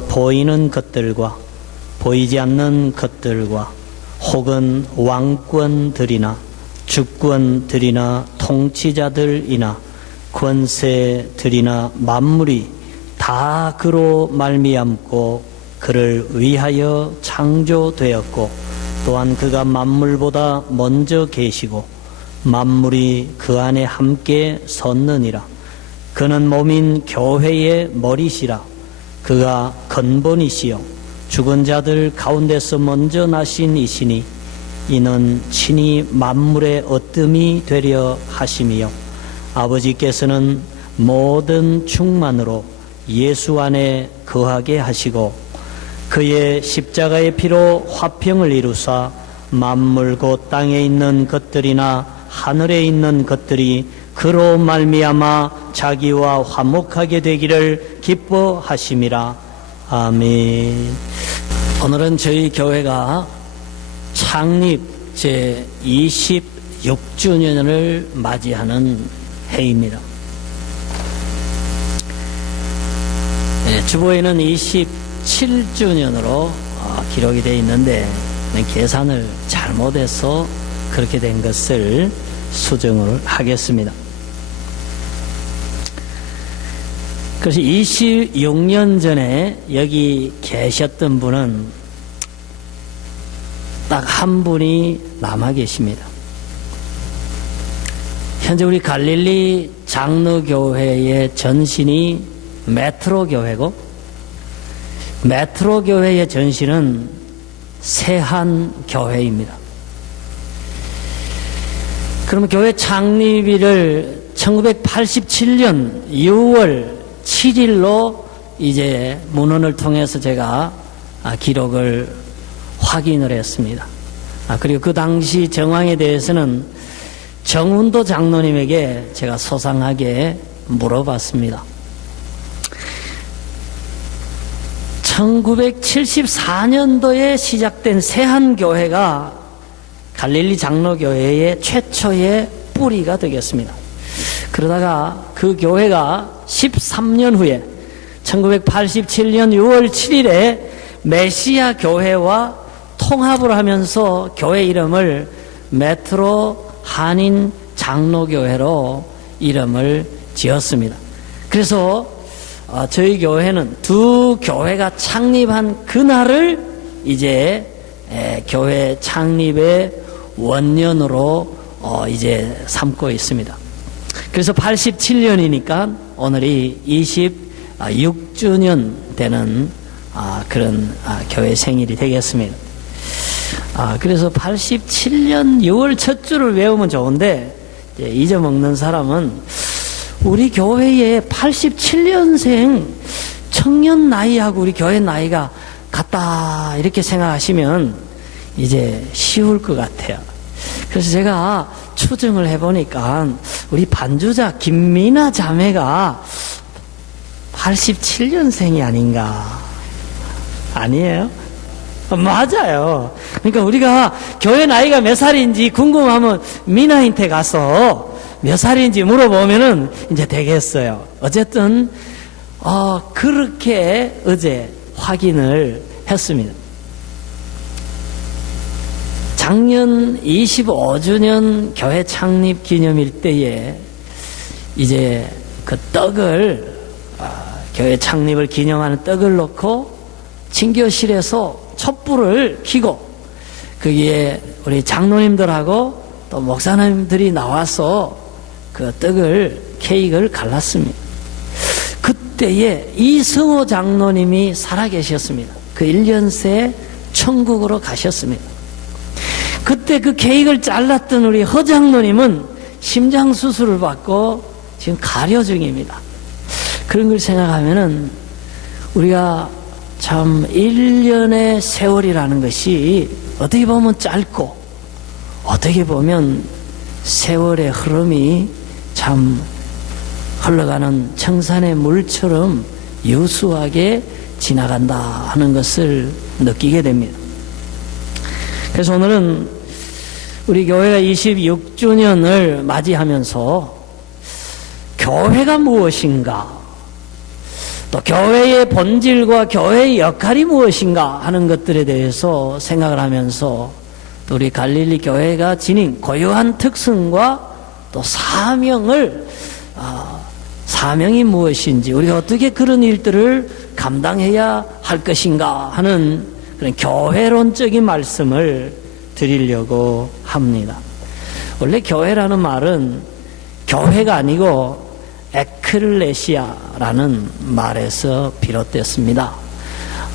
보이는 것들과 보이지 않는 것들과 혹은 왕권들이나 주권들이나 통치자들이나 권세들이나 만물이 다 그로 말미암고 그를 위하여 창조되었고 또한 그가 만물보다 먼저 계시고 만물이 그 안에 함께 섰느니라. 그는 몸인 교회의 머리시라. 그가 근본이시요 죽은 자들 가운데서 먼저 나신 이시니 이는 친히 만물의 어뜸이 되려 하심이요 아버지께서는 모든 충만으로 예수 안에 거하게 하시고 그의 십자가의 피로 화평을 이루사 만물 곧 땅에 있는 것들이나 하늘에 있는 것들이 그로 말미암아 자기와 화목하게 되기를 기뻐하심이라. 아멘. 오늘은 저희 교회가 창립 제 26주년을 맞이하는 해입니다. 주보에는 27주년으로 기록이 되어 있는데 계산을 잘못해서 그렇게 된 것을 수정을 하겠습니다. 그래서 26년 전에 여기 계셨던 분은 딱 한 분이 남아 계십니다. 현재 우리 갈릴리 장로교회의 전신이 메트로교회고 메트로교회의 전신은 세한교회입니다. 그러면 교회 창립일을 1987년 6월 7일로 이제 문헌을 통해서 제가 기록을 확인을 했습니다. 그리고 그 당시 정황에 대해서는 정운도 장로님에게 제가 소상하게 물어봤습니다. 1974년도에 시작된 세한교회가 갈릴리 장로교회의 최초의 뿌리가 되겠습니다. 그러다가 그 교회가 13년 후에 1987년 6월 7일에 메시아 교회와 통합을 하면서 교회 이름을 메트로 한인 장로교회로 이름을 지었습니다. 그래서 저희 교회는 두 교회가 창립한 그날을 이제 교회 창립의 원년으로 이제 삼고 있습니다. 그래서 87년이니까 오늘이 26주년 되는 그런 교회 생일이 되겠습니다. 그래서 87년 6월 첫 주를 외우면 좋은데 잊어먹는 사람은 우리 교회의 87년생 청년 나이하고 우리 교회 나이가 같다 이렇게 생각하시면 이제 쉬울 것 같아요. 그래서 제가 추정을 해보니까 우리 반주자 김미나 자매가 87년생이 아닌가. 아니에요? 맞아요. 그러니까 우리가 교회 나이가 몇 살인지 궁금하면 미나한테 가서 몇 살인지 물어보면은 이제 되겠어요. 어쨌든 그렇게 어제 확인을 했습니다. 작년 25주년 교회 창립 기념일 때에 이제 그 떡을 교회 창립을 기념하는 떡을 놓고 친교실에서 촛불을 켜고 거기에 우리 장로님들하고 또 목사님들이 나와서 그 떡을 케이크를 갈랐습니다. 그때에 이승호 장로님이 살아계셨습니다. 그 1년 새 천국으로 가셨습니다. 그때 그 케이크를 잘랐던 우리 허 장로님은 심장 수술을 받고 지금 가려 중입니다. 그런 걸 생각하면은 우리가 참 1년의 세월이라는 것이 어떻게 보면 짧고 어떻게 보면 세월의 흐름이 참 흘러가는 청산의 물처럼 유수하게 지나간다 하는 것을 느끼게 됩니다. 그래서 오늘은 우리 교회가 26주년을 맞이하면서 교회가 무엇인가 또 교회의 본질과 교회의 역할이 무엇인가 하는 것들에 대해서 생각을 하면서 또 우리 갈릴리 교회가 지닌 고유한 특성과 또 사명이 무엇인지, 우리가 어떻게 그런 일들을 감당해야 할 것인가 하는 그런 교회론적인 말씀을 드리려고 합니다. 원래 교회라는 말은 교회가 아니고 에클레시아라는 말에서 비롯됐습니다.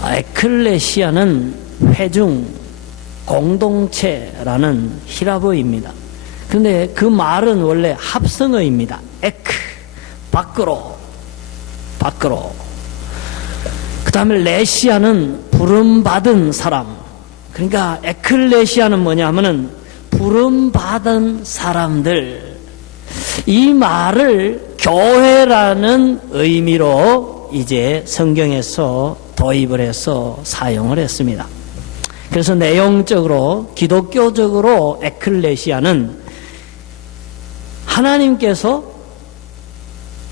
에클레시아는 회중, 공동체라는 히라보입니다. 그런데 그 말은 원래 합성어입니다. 에크, 밖으로. 그 다음에 레시아는 부름받은 사람. 그러니까 에클레시아는 뭐냐면은 부름받은 사람들. 이 말을 교회라는 의미로 이제 성경에서 도입을 해서 사용을 했습니다. 그래서 내용적으로, 기독교적으로 에클레시아는 하나님께서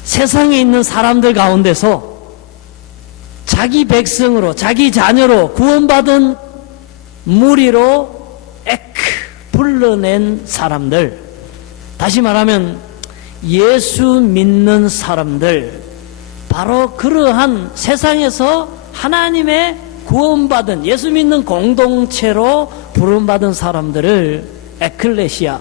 세상에 있는 사람들 가운데서 자기 백성으로, 자기 자녀로 구원받은 무리로 불러낸 사람들, 다시 말하면 예수 믿는 사람들, 바로 그러한 세상에서 하나님의 구원받은 예수 믿는 공동체로 부름받은 사람들을 에클레시아,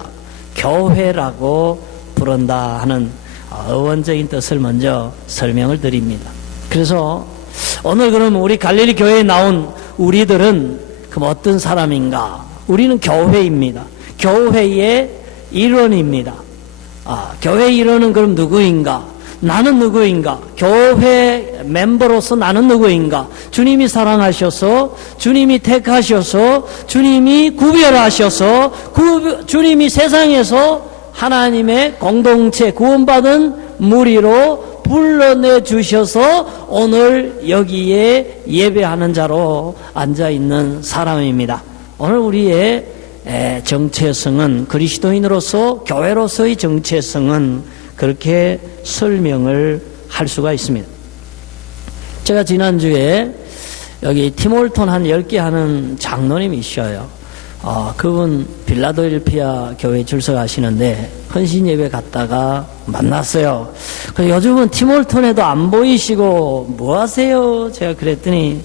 교회라고 부른다 하는 어원적인 뜻을 먼저 설명을 드립니다. 그래서 오늘 그럼 우리 갈릴리 교회에 나온 우리들은 그럼 어떤 사람인가? 우리는 교회입니다. 교회의 일원입니다. 교회의 일원은 그럼 누구인가? 나는 누구인가? 교회 멤버로서 나는 누구인가? 주님이 사랑하셔서, 주님이 택하셔서, 주님이 구별하셔서, 주님이 세상에서 하나님의 공동체, 구원받은 무리로 불러내 주셔서 오늘 여기에 예배하는 자로 앉아있는 사람입니다. 오늘 우리의 정체성은, 그리스도인으로서 교회로서의 정체성은 그렇게 설명을 할 수가 있습니다. 제가 지난주에 여기 팀홀턴 한 10개 하는 장로님이 있어요. 그분 빌라델피아 교회 출석하시는데 헌신 예배 갔다가 만났어요. 그래서 요즘은 팀홀턴에도 안 보이시고 뭐 하세요? 제가 그랬더니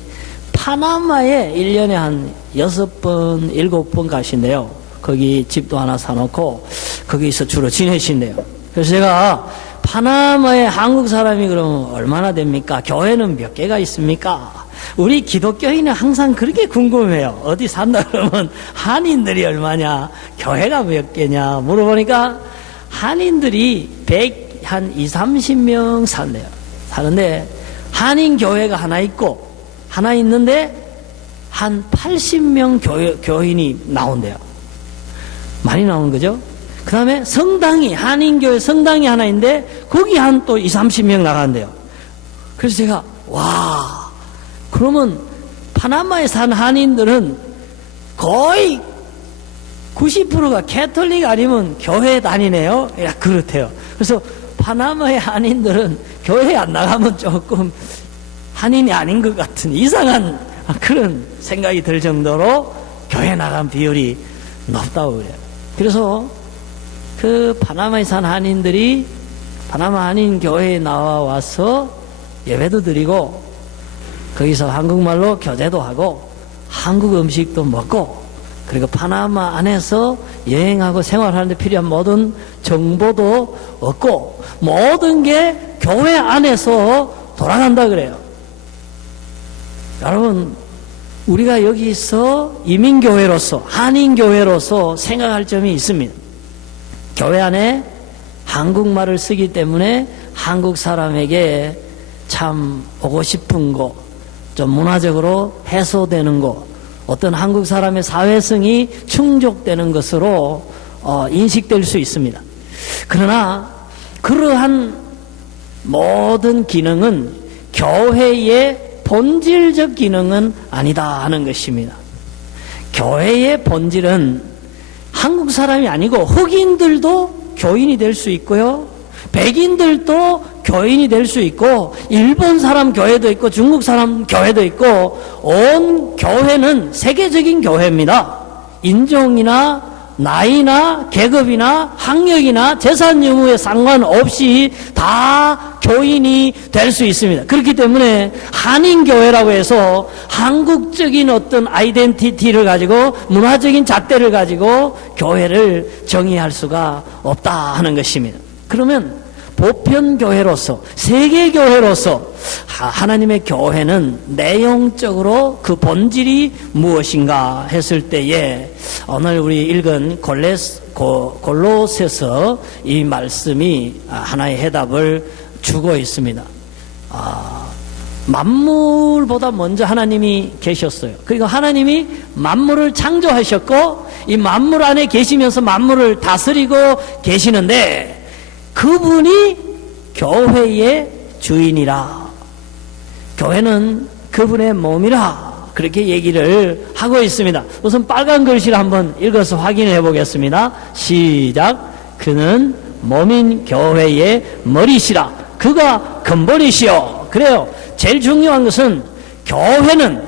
파나마에 1년에 한 6번, 7번 가신대요. 거기 집도 하나 사놓고 거기서 주로 지내신대요. 그래서 제가 파나마에 한국 사람이 그러면 얼마나 됩니까? 교회는 몇 개가 있습니까? 우리 기독교인은 항상 그렇게 궁금해요. 어디 산다 그러면 한인들이 얼마냐, 교회가 몇 개냐 물어보니까 한인들이 한 2~30명 산대요. 사는데 한인 교회가 하나 있고, 하나 있는데 한 80명 교인이 나온대요. 많이 나오는 거죠. 그 다음에 성당이, 한인교회 성당이 하나 있는데 거기 한 또 20~30명 나간대요. 그래서 제가 와, 그러면 파나마에 산 한인들은 거의 90%가 캐톨릭 아니면 교회 다니네요. 야, 그렇대요. 그래서 파나마의 한인들은 교회 안 나가면 조금 한인이 아닌 것 같은 이상한 그런 생각이 들 정도로 교회 나간 비율이 높다고 그래요. 그래서 그 파나마에 산 한인들이 파나마 한인 교회에 나와서 예배도 드리고 거기서 한국말로 교제도 하고 한국 음식도 먹고, 그리고 파나마 안에서 여행하고 생활하는 데 필요한 모든 정보도 얻고, 모든 게 교회 안에서 돌아간다 그래요. 여러분, 우리가 여기서 이민교회로서, 한인교회로서 생각할 점이 있습니다. 교회 안에 한국말을 쓰기 때문에 한국 사람에게 참 오고 싶은 곳, 좀 문화적으로 해소되는 곳, 어떤 한국 사람의 사회성이 충족되는 것으로 인식될 수 있습니다. 그러나 그러한 모든 기능은 교회의 본질적 기능은 아니다 하는 것입니다. 교회의 본질은 한국 사람이 아니고 흑인들도 교인이 될 수 있고요, 백인들도 교인이 될 수 있고, 일본 사람 교회도 있고, 중국 사람 교회도 있고, 온 교회는 세계적인 교회입니다. 인종이나 나이나 계급이나 학력이나 재산 유무에 상관없이 다 교인이 될 수 있습니다. 그렇기 때문에 한인교회라고 해서 한국적인 어떤 아이덴티티를 가지고 문화적인 잣대를 가지고 교회를 정의할 수가 없다 하는 것입니다. 그러면 보편교회로서, 세계교회로서 하나님의 교회는 내용적으로 그 본질이 무엇인가 했을 때에 오늘 우리 읽은 골로새서 이 말씀이 하나의 해답을 주고 있습니다. 만물보다 먼저 하나님이 계셨어요. 그리고 하나님이 만물을 창조하셨고 이 만물 안에 계시면서 만물을 다스리고 계시는데 그분이 교회의 주인이라, 교회는 그분의 몸이라, 그렇게 얘기를 하고 있습니다. 우선 빨간 글씨를 한번 읽어서 확인해 보겠습니다. 시작. 그는 몸인 교회의 머리시라. 그가 근본이시요. 그래요. 제일 중요한 것은 교회는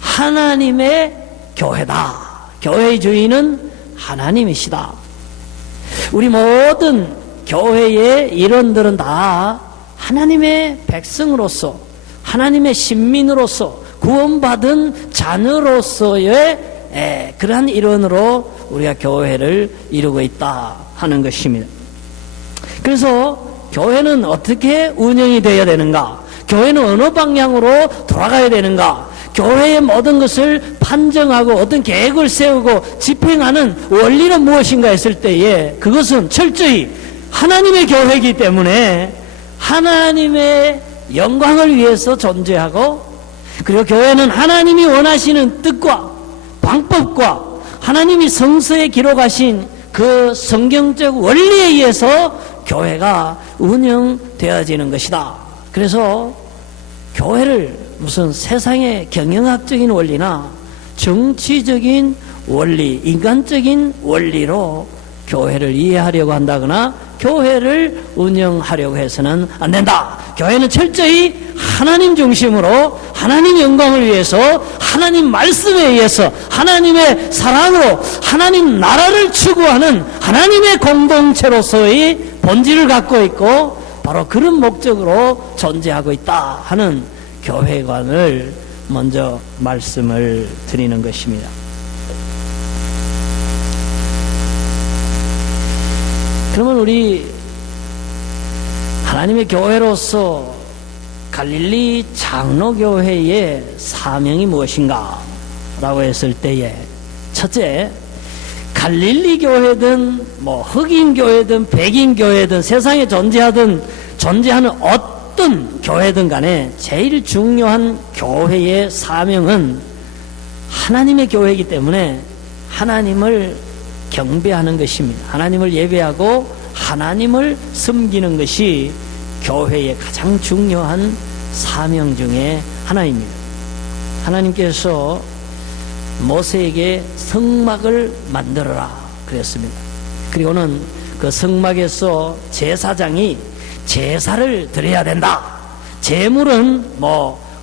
하나님의 교회다. 교회의 주인은 하나님이시다. 우리 모든 교회의 일원들은 다 하나님의 백성으로서, 하나님의 신민으로서, 구원받은 자녀로서의 그러한 일원으로 우리가 교회를 이루고 있다 하는 것입니다. 그래서 교회는 어떻게 운영이 되어야 되는가? 교회는 어느 방향으로 돌아가야 되는가? 교회의 모든 것을 판정하고 어떤 계획을 세우고 집행하는 원리는 무엇인가 했을 때에 그것은 철저히 하나님의 교회이기 때문에 하나님의 영광을 위해서 존재하고, 그리고 교회는 하나님이 원하시는 뜻과 방법과 하나님이 성서에 기록하신 그 성경적 원리에 의해서 교회가 운영되어지는 것이다. 그래서 교회를 무슨 세상의 경영학적인 원리나 정치적인 원리, 인간적인 원리로 교회를 이해하려고 한다거나 교회를 운영하려고 해서는 안 된다. 교회는 철저히 하나님 중심으로 하나님 영광을 위해서, 하나님 말씀에 의해서, 하나님의 사랑으로 하나님 나라를 추구하는 하나님의 공동체로서의 본질을 갖고 있고 바로 그런 목적으로 존재하고 있다 하는 교회관을 먼저 말씀을 드리는 것입니다. 그러면 우리 하나님의 교회로서 갈릴리 장로교회의 사명이 무엇인가 라고 했을 때에, 첫째, 갈릴리 교회든 흑인 교회든 백인 교회든 세상에 존재하는 어떤 교회든 간에 제일 중요한 교회의 사명은 하나님의 교회이기 때문에 하나님을 경배하는 것입니다. 하나님을 예배하고 하나님을 섬기는 것이 교회의 가장 중요한 사명 중에 하나입니다. 하나님께서 모세에게 성막을 만들어라 그랬습니다. 그리고는 그 성막에서 제사장이 제사를 드려야 된다. 제물은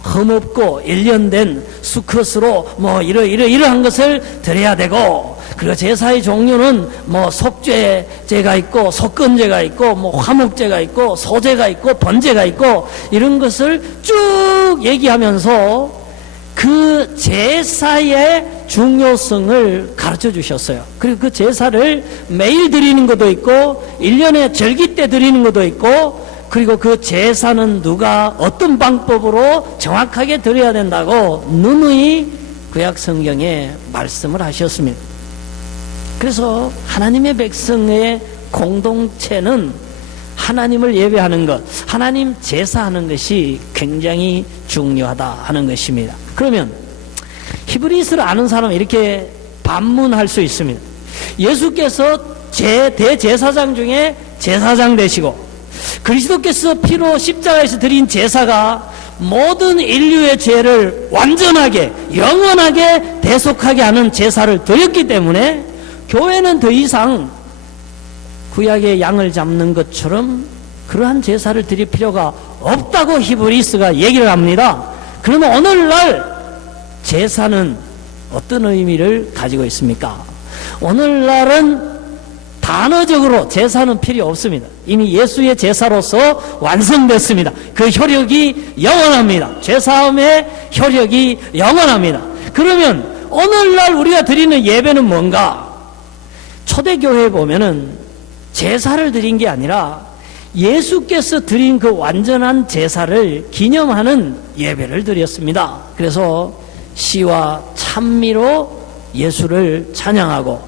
흠없고 일련된 수컷으로 이러한 것을 드려야 되고, 그리고 제사의 종류는 속죄제가 있고 속건제가 있고 화목제가 있고 소제가 있고 번제가 있고 이런 것을 쭉 얘기하면서 그 제사의 중요성을 가르쳐 주셨어요. 그리고 그 제사를 매일 드리는 것도 있고 1년에 절기 때 드리는 것도 있고, 그리고 그 제사는 누가 어떤 방법으로 정확하게 드려야 된다고 누누이 구약 성경에 말씀을 하셨습니다. 그래서 하나님의 백성의 공동체는 하나님을 예배하는 것, 하나님 제사하는 것이 굉장히 중요하다 하는 것입니다. 그러면 히브리서를 아는 사람은 이렇게 반문할 수 있습니다. 예수께서 대제사장 중에 제사장 되시고 그리스도께서 피로 십자가에서 드린 제사가 모든 인류의 죄를 완전하게 영원하게 대속하게 하는 제사를 드렸기 때문에 교회는 더 이상 구약의 양을 잡는 것처럼 그러한 제사를 드릴 필요가 없다고 히브리서가 얘기를 합니다. 그러면 오늘날 제사는 어떤 의미를 가지고 있습니까? 오늘날은 단어적으로 제사는 필요 없습니다. 이미 예수의 제사로서 완성됐습니다. 그 효력이 영원합니다. 죄사함의 효력이 영원합니다. 그러면 오늘날 우리가 드리는 예배는 뭔가? 초대교회에 보면은 제사를 드린 게 아니라 예수께서 드린 그 완전한 제사를 기념하는 예배를 드렸습니다. 그래서 시와 찬미로 예수를 찬양하고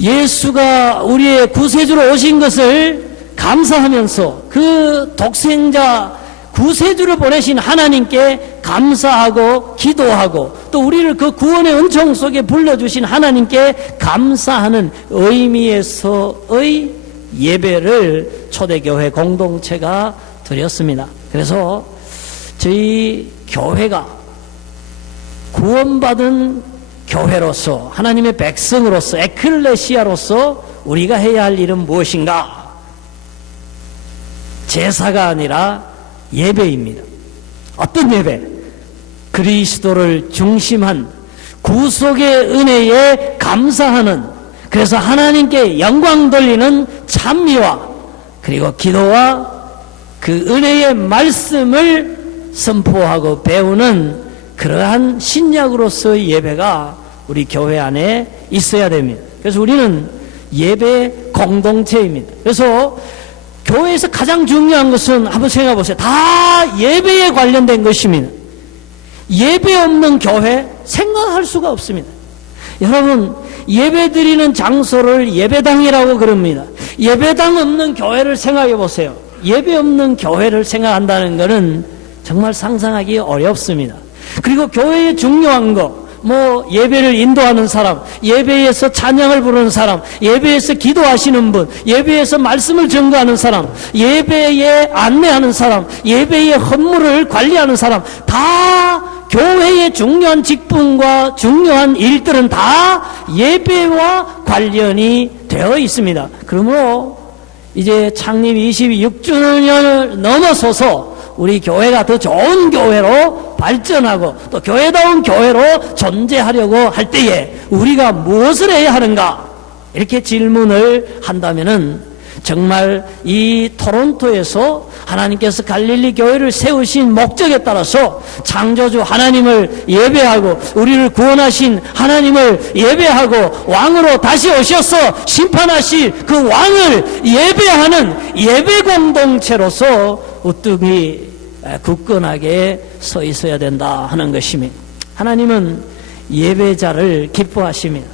예수가 우리의 구세주로 오신 것을 감사하면서 그 독생자 구세주를 보내신 하나님께 감사하고 기도하고 또 우리를 그 구원의 은총 속에 불러주신 하나님께 감사하는 의미에서의 예배를 초대교회 공동체가 드렸습니다. 그래서 저희 교회가 구원받은 교회로서 하나님의 백성으로서 에클레시아로서 우리가 해야 할 일은 무엇인가? 제사가 아니라 예배입니다. 어떤 예배? 그리스도를 중심한 구속의 은혜에 감사하는, 그래서 하나님께 영광 돌리는 찬미와 그리고 기도와 그 은혜의 말씀을 선포하고 배우는 그러한 신약으로서의 예배가 우리 교회 안에 있어야 됩니다. 그래서 우리는 예배 공동체입니다. 그래서 교회에서 가장 중요한 것은 한번 생각해 보세요. 다 예배에 관련된 것입니다. 예배 없는 교회 생각할 수가 없습니다. 여러분, 예배 드리는 장소를 예배당이라고 그럽니다. 예배당 없는 교회를 생각해 보세요. 예배 없는 교회를 생각한다는 것은 정말 상상하기 어렵습니다. 그리고 교회의 중요한 거, 예배를 인도하는 사람, 예배에서 찬양을 부르는 사람, 예배에서 기도하시는 분, 예배에서 말씀을 전가하는 사람, 예배에 안내하는 사람, 예배의 헌물을 관리하는 사람, 다 교회의 중요한 직분과 중요한 일들은 다 예배와 관련이 되어 있습니다. 그러므로 이제 창립 26주년을 넘어서서 우리 교회가 더 좋은 교회로 발전하고 또 교회다운 교회로 존재하려고 할 때에 우리가 무엇을 해야 하는가? 이렇게 질문을 한다면은 정말 이 토론토에서 하나님께서 갈릴리 교회를 세우신 목적에 따라서 창조주 하나님을 예배하고 우리를 구원하신 하나님을 예배하고 왕으로 다시 오셔서 심판하실 그 왕을 예배하는 예배 공동체로서 우뚝이 굳건하게 서 있어야 된다 하는 것입니다. 하나님은 예배자를 기뻐하십니다.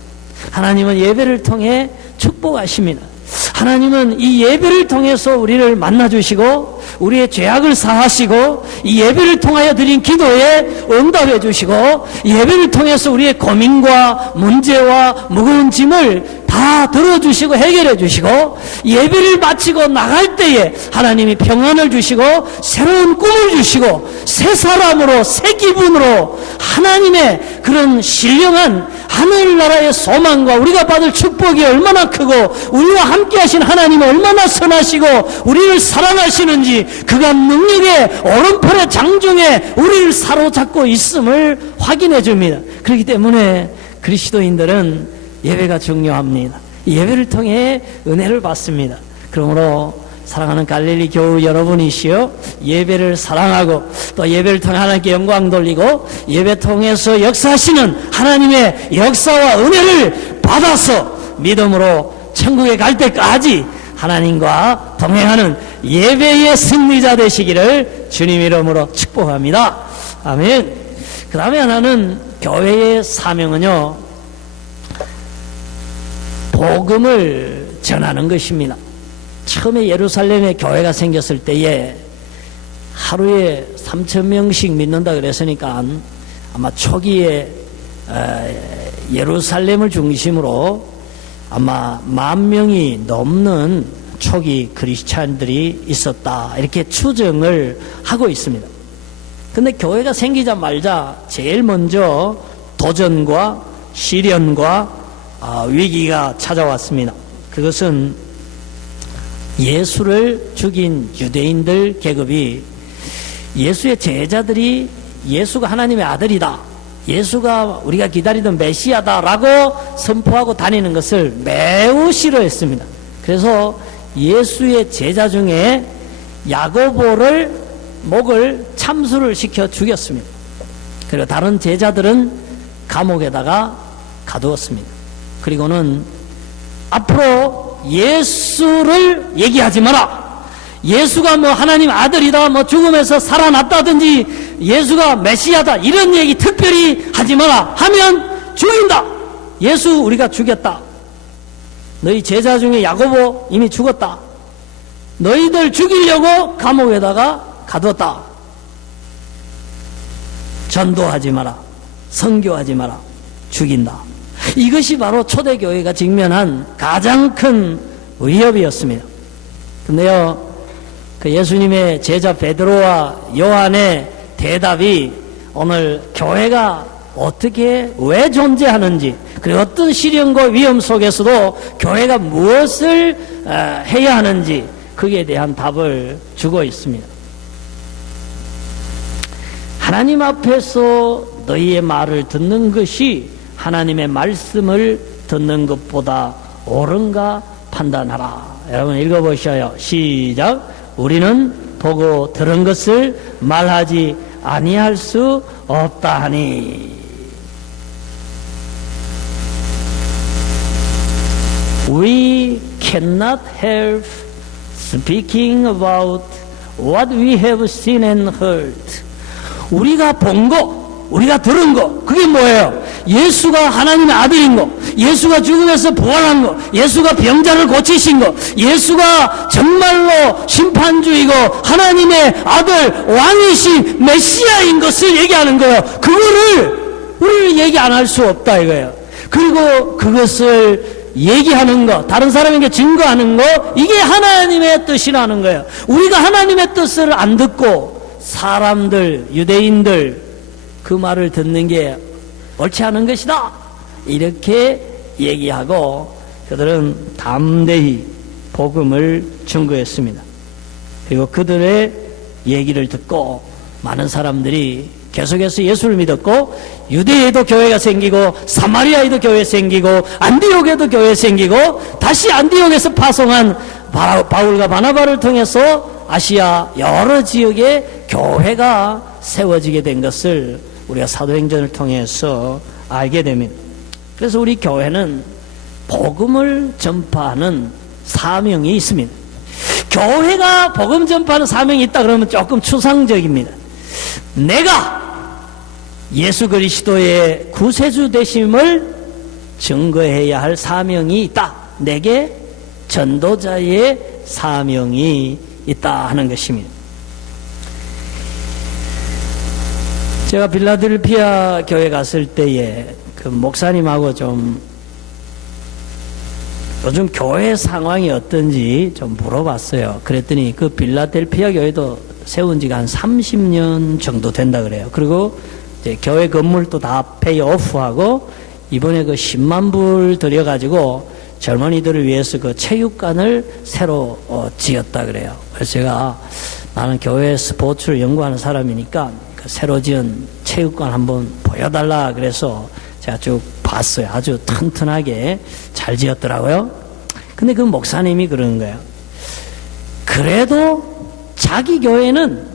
하나님은 예배를 통해 축복하십니다. 하나님은 이 예배를 통해서 우리를 만나주시고 우리의 죄악을 사하시고 이 예배를 통하여 드린 기도에 응답해 주시고 예배를 통해서 우리의 고민과 문제와 무거운 짐을 다 들어주시고 해결해 주시고 예배를 마치고 나갈 때에 하나님이 평안을 주시고 새로운 꿈을 주시고 새 사람으로 새 기분으로 하나님의 그런 신령한 하늘나라의 소망과 우리가 받을 축복이 얼마나 크고 우리와 함께 하신 하나님이 얼마나 선하시고 우리를 사랑하시는지 그간 능력의 오른팔의 장중에 우리를 사로잡고 있음을 확인해 줍니다. 그렇기 때문에 그리스도인들은 예배가 중요합니다. 예배를 통해 은혜를 받습니다. 그러므로 사랑하는 갈릴리 교우 여러분이시여 예배를 사랑하고 또 예배를 통해 하나님께 영광 돌리고 예배 통해서 역사하시는 하나님의 역사와 은혜를 받아서 믿음으로 천국에 갈 때까지 하나님과 동행하는 예배의 승리자 되시기를 주님 이름으로 축복합니다. 아멘. 그 다음에 하나는 교회의 사명은요, 복음을 전하는 것입니다. 처음에 예루살렘에 교회가 생겼을 때에 하루에 3,000명씩 믿는다 그랬으니까 아마 초기에 예루살렘을 중심으로 아마 10,000명이 넘는 초기 크리스찬들이 있었다 이렇게 추정을 하고 있습니다. 근데 교회가 생기자마자 제일 먼저 도전과 시련과 위기가 찾아왔습니다. 그것은 예수를 죽인 유대인들 계급이 예수의 제자들이 예수가 하나님의 아들이다, 예수가 우리가 기다리던 메시아다라고 선포하고 다니는 것을 매우 싫어했습니다. 그래서 예수의 제자 중에 야고보를 목을 참수를 시켜 죽였습니다. 그리고 다른 제자들은 감옥에다가 가두었습니다. 그리고는 앞으로 예수를 얘기하지 마라, 예수가 뭐 하나님 아들이다, 뭐 죽음에서 살아났다든지 예수가 메시아다, 이런 얘기 특별히 하지 마라, 하면 죽인다, 예수 우리가 죽였다, 너희 제자 중에 야고보 이미 죽었다, 너희들 죽이려고 감옥에다가 가뒀다, 전도하지 마라, 선교하지 마라, 죽인다. 이것이 바로 초대교회가 직면한 가장 큰 위협이었습니다. 근데요, 그 예수님의 제자 베드로와 요한의 대답이 오늘 교회가 어떻게, 왜 존재하는지, 그리고 어떤 시련과 위험 속에서도 교회가 무엇을 해야 하는지, 거기에 대한 답을 주고 있습니다. 하나님 앞에서 너희의 말을 듣는 것이 하나님의 말씀을 듣는 것보다 옳은가 판단하라. 여러분 읽어보셔요. 시작. 우리는 보고 들은 것을 말하지 아니할 수 없다 하니. We cannot help speaking about what we have seen and heard. 우리가 본 거, 우리가 들은 거, 그게 뭐예요? 예수가 하나님의 아들인 거, 예수가 죽음에서 부활한 거, 예수가 병자를 고치신 거, 예수가 정말로 심판주이고 하나님의 아들, 왕이신 메시아인 것을 얘기하는 거예요. 그거를 우리는 얘기 안 할 수 없다 이거예요. 그리고 그것을 얘기하는 거, 다른 사람에게 증거하는 거, 이게 하나님의 뜻이라는 거예요. 우리가 하나님의 뜻을 안 듣고 사람들, 유대인들 그 말을 듣는 게 옳지 않은 것이다, 이렇게 얘기하고 그들은 담대히 복음을 증거했습니다. 그리고 그들의 얘기를 듣고 많은 사람들이 계속해서 예수를 믿었고, 유대에도 교회가 생기고 사마리아에도 교회 생기고 안디옥에도 교회 생기고, 다시 안디옥에서 파송한 바울과 바나바를 통해서 아시아 여러 지역에 교회가 세워지게 된 것을 우리가 사도행전을 통해서 알게 됩니다. 그래서 우리 교회는 복음을 전파하는 사명이 있습니다. 교회가 복음 전파하는 사명이 있다 그러면 조금 추상적입니다. 내가 예수 그리스도의 구세주 되심을 증거해야 할 사명이 있다, 내게 전도자의 사명이 있다 하는 것입니다. 제가 필라델피아 교회 갔을 때에 그 목사님하고 좀 요즘 교회 상황이 어떤지 좀 물어봤어요. 그랬더니 그 필라델피아 교회도 세운 지가 한 30년 정도 된다 그래요. 그리고 이제 교회 건물도 다 페이오프하고 이번에 그 10만 불 들여가지고 젊은이들을 위해서 그 체육관을 새로 지었다 그래요. 그래서 제가, 나는 교회 스포츠를 연구하는 사람이니까 그 새로 지은 체육관 한번 보여달라 그래서 제가 쭉 봤어요. 아주 튼튼하게 잘 지었더라고요. 근데 그 목사님이 그러는 거예요. 그래도 자기 교회는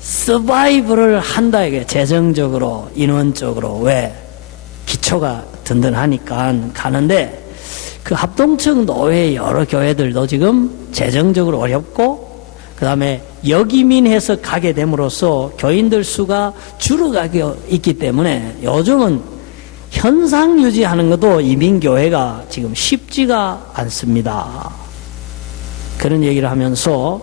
서바이브를 한다 이게, 재정적으로, 인원적으로. 왜? 기초가 든든하니까 가는데, 그 합동층 노회 여러 교회들도 지금 재정적으로 어렵고, 그 다음에 역이민해서 가게 됨으로써 교인들 수가 줄어가게 있기 때문에 요즘은 현상 유지하는 것도 이민교회가 지금 쉽지가 않습니다. 그런 얘기를 하면서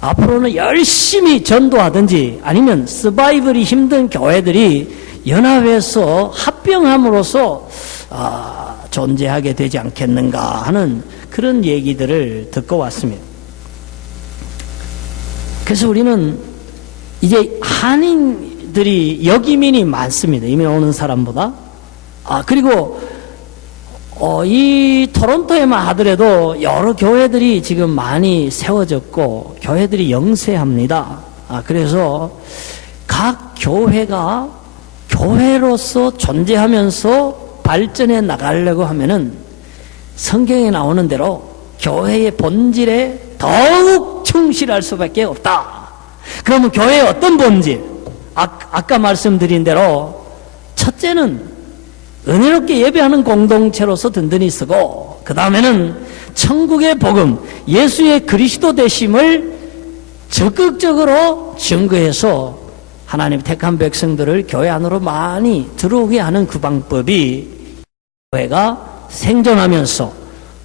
앞으로는 열심히 전도하든지 아니면 서바이벌이 힘든 교회들이 연합해서 합병함으로써 존재하게 되지 않겠는가 하는 그런 얘기들을 듣고 왔습니다. 그래서 우리는 이제 한인들이, 역이민이 많습니다. 이민 오는 사람보다. 그리고 이 토론토에만 하더라도 여러 교회들이 지금 많이 세워졌고 교회들이 영세합니다. 그래서 각 교회가 교회로서 존재하면서 발전해 나가려고 하면은 성경에 나오는 대로 교회의 본질에 더욱 충실할 수밖에 없다. 그러면 교회의 어떤 본질? 아까 말씀드린 대로 첫째는 은혜롭게 예배하는 공동체로서 든든히 서고, 그 다음에는 천국의 복음, 예수의 그리스도 되심을 적극적으로 증거해서 하나님 택한 백성들을 교회 안으로 많이 들어오게 하는 그 방법이 교회가 생존하면서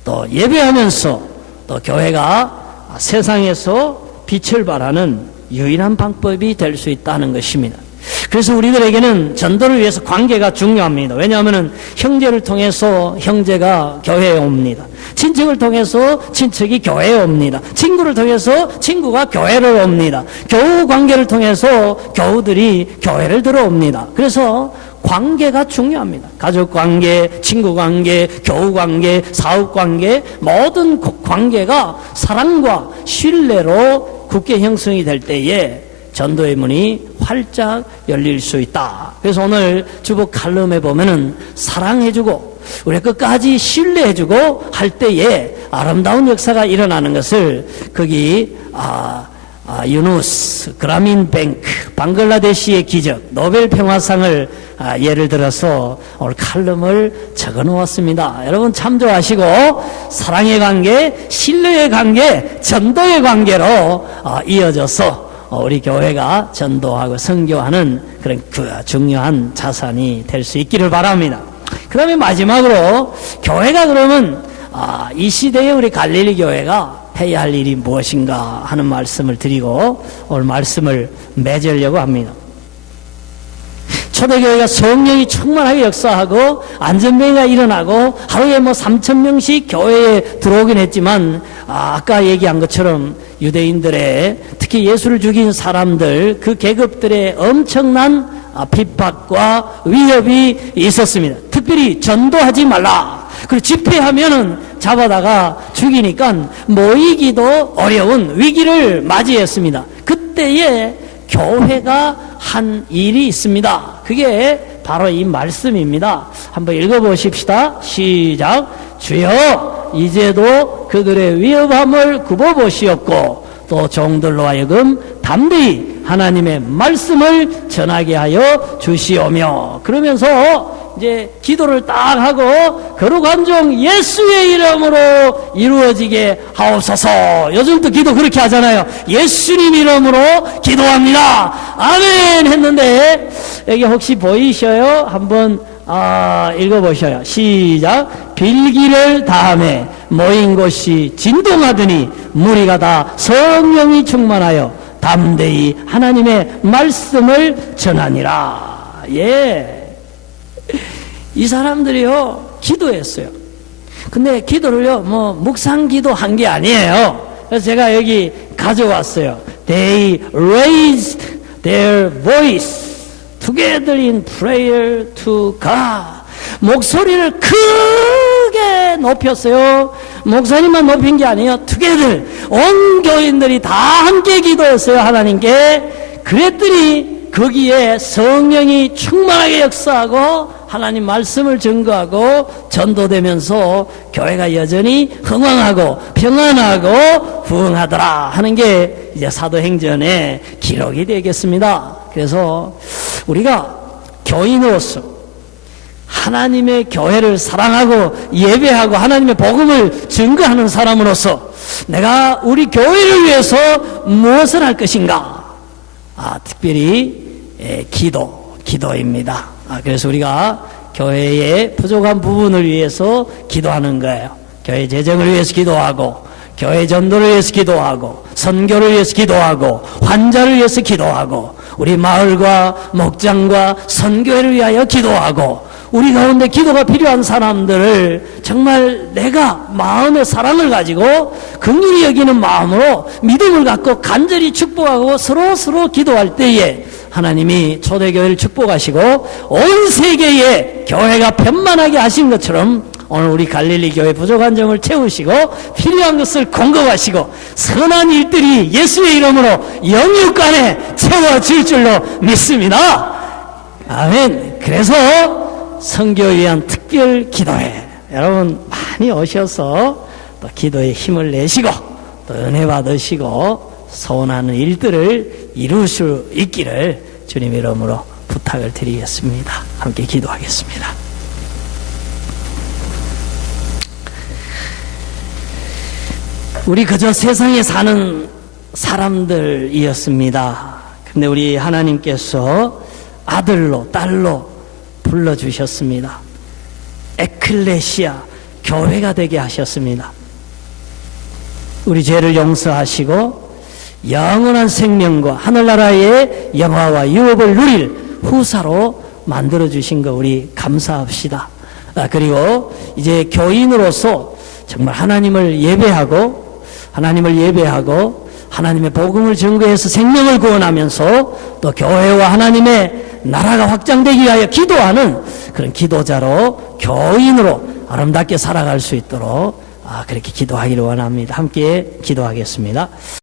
또 예배하면서 또 교회가 세상에서 빛을 발하는 유일한 방법이 될 수 있다는 것입니다. 그래서 우리들에게는 전도를 위해서 관계가 중요합니다. 왜냐하면 형제를 통해서 형제가 교회에 옵니다. 친척을 통해서 친척이 교회에 옵니다. 친구를 통해서 친구가 교회를 옵니다. 교우 관계를 통해서 교우들이 교회를 들어옵니다. 그래서 관계가 중요합니다. 가족 관계, 친구 관계, 교우 관계, 사업 관계, 모든 관계가 사랑과 신뢰로 굳게 형성이 될 때에 전도의 문이 활짝 열릴 수 있다. 그래서 오늘 주보 칼럼에 보면은 사랑해주고 우리 끝까지 신뢰해주고 할 때에 아름다운 역사가 일어나는 것을 거기 유누스, 그라민 뱅크, 방글라데시의 기적, 노벨 평화상을 예를 들어서 오늘 칼럼을 적어 놓았습니다. 여러분 참조하시고 사랑의 관계, 신뢰의 관계, 전도의 관계로 이어져서 우리 교회가 전도하고 선교하는 그런 그 중요한 자산이 될 수 있기를 바랍니다. 그 다음에 마지막으로 교회가 그러면 이 시대에 우리 갈릴리 교회가 해야 할 일이 무엇인가 하는 말씀을 드리고 오늘 말씀을 맺으려고 합니다. 초대교회가 성령이 충만하게 역사하고 안전병이가 일어나고 하루에 3,000명씩 교회에 들어오긴 했지만 아까 얘기한 것처럼 유대인들의 특히 예수를 죽인 사람들 그 계급들의 엄청난 핍박과 위협이 있었습니다. 특별히 전도하지 말라. 그리고 집회하면은 잡아다가 죽이니까 모이기도 어려운 위기를 맞이했습니다. 그때에 교회가 한 일이 있습니다. 그게 바로 이 말씀입니다. 한번 읽어보십시다. 시작. 주여 이제도 그들의 위협함을 굽어보시옵고 또 종들로 하여금 담대히 하나님의 말씀을 전하게 하여 주시오며. 그러면서 이제 기도를 딱 하고 거룩한 예수의 이름으로 이루어지게 하옵소서. 요즘도 기도 그렇게 하잖아요. 예수님 이름으로 기도합니다. 아멘 했는데 여기 혹시 보이셔요? 한번 읽어보셔요. 시작. 빌기를 다함에 모인 곳이 진동하더니 무리가 다 성령이 충만하여 담대히 하나님의 말씀을 전하니라. 예. 이 사람들이요 기도했어요. 근데 기도를요 묵상 기도 한 게 아니에요. 그래서 제가 여기 가져왔어요. They raised their voice together in prayer to God. 목소리를 크게 높였어요. 목사님만 높인 게 아니에요. together 온 교인들이 다 함께 기도했어요. 하나님께. 그랬더니 거기에 성령이 충만하게 역사하고 하나님 말씀을 증거하고 전도되면서 교회가 여전히 흥왕하고 평안하고 부흥하더라 하는 게 이제 사도행전의 기록이 되겠습니다. 그래서 우리가 교인으로서 하나님의 교회를 사랑하고 예배하고 하나님의 복음을 증거하는 사람으로서 내가 우리 교회를 위해서 무엇을 할 것인가? 특별히 기도입니다. 그래서 우리가 교회의 부족한 부분을 위해서 기도하는 거예요. 교회 재정을 위해서 기도하고 교회 전도를 위해서 기도하고 선교를 위해서 기도하고 환자를 위해서 기도하고 우리 마을과 목장과 선교회를 위하여 기도하고 우리 가운데 기도가 필요한 사람들을 정말 내가 마음의 사랑을 가지고 긍휼히 여기는 마음으로 믿음을 갖고 간절히 축복하고 서로 기도할 때에 하나님이 초대교회를 축복하시고 온 세계에 교회가 편만하게 하신 것처럼 오늘 우리 갈릴리 교회 부족한 점을 채우시고 필요한 것을 공급하시고 선한 일들이 예수의 이름으로 영육간에 채워질 줄로 믿습니다. 아멘. 그래서 선교에 위한 특별 기도회 여러분 많이 오셔서 또 기도에 힘을 내시고 또 은혜 받으시고 소원하는 일들을 이룰 수 있기를 주님 이름으로 부탁을 드리겠습니다. 함께 기도하겠습니다. 우리 그저 세상에 사는 사람들이었습니다. 근데 우리 하나님께서 아들로 딸로 불러주셨습니다. 에클레시아 교회가 되게 하셨습니다. 우리 죄를 용서하시고 영원한 생명과 하늘나라의 영화와 유업을 누릴 후사로 만들어주신 거 우리 감사합시다. 그리고 이제 교인으로서 정말 하나님을 예배하고 하나님의 복음을 증거해서 생명을 구원하면서 또 교회와 하나님의 나라가 확장되기 위하여 기도하는 그런 기도자로 교인으로 아름답게 살아갈 수 있도록 그렇게 기도하기를 원합니다. 함께 기도하겠습니다.